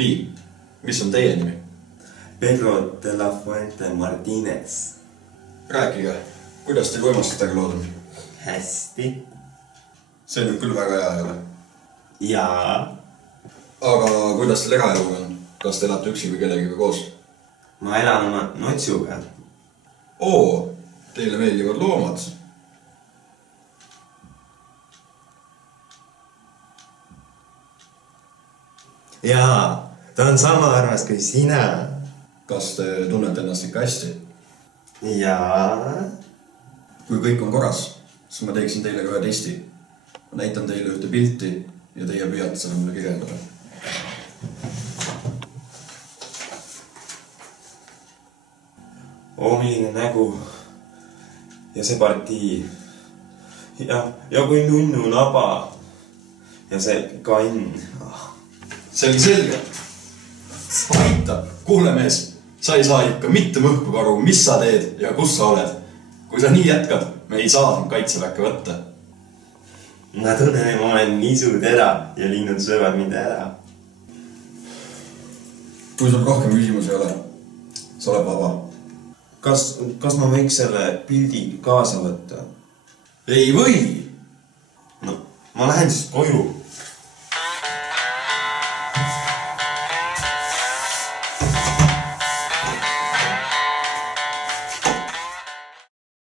Nii, mis on teie nimi? Pedro de la Fuente Martinez. Rääkige, kuidas teil uimastustega lood on? Hästi. See nüüd küll väga hea ei ole. Jaa. Aga kuidas teil eraeluga on? Kas te elate üksi või kellegiga koos? Ma elan oma notsuga. Oo, teile meeldivad loomad. Jaa, ta on sama armas kui sina. Kas te tunnete ennast ikka hästi? Jaa. Kui kõik on korras, siis ma teeksin teile ka ühe testi. Ma näitan teile ühte pilti ja teie püüate seda mulle kirjeldada. Milline nägu ja see partii ja kui nunnu naba ja see kann. See oli selge. Aitab, kuule mees, sa ei saa ikka mitte mõhku aru, mis sa teed ja kus sa oled. Kui sa nii jätkad, me ei saa sind kaitseväkke võtta. Ma tunnen, et ma olen nisutera ja linnud söövad mind ära. Kui sul rohkem küsimusi ei ole, sa oled vaba. Kas ma võiks selle pildi kaasa võtta? Ei või! No, ma lähen siis koju.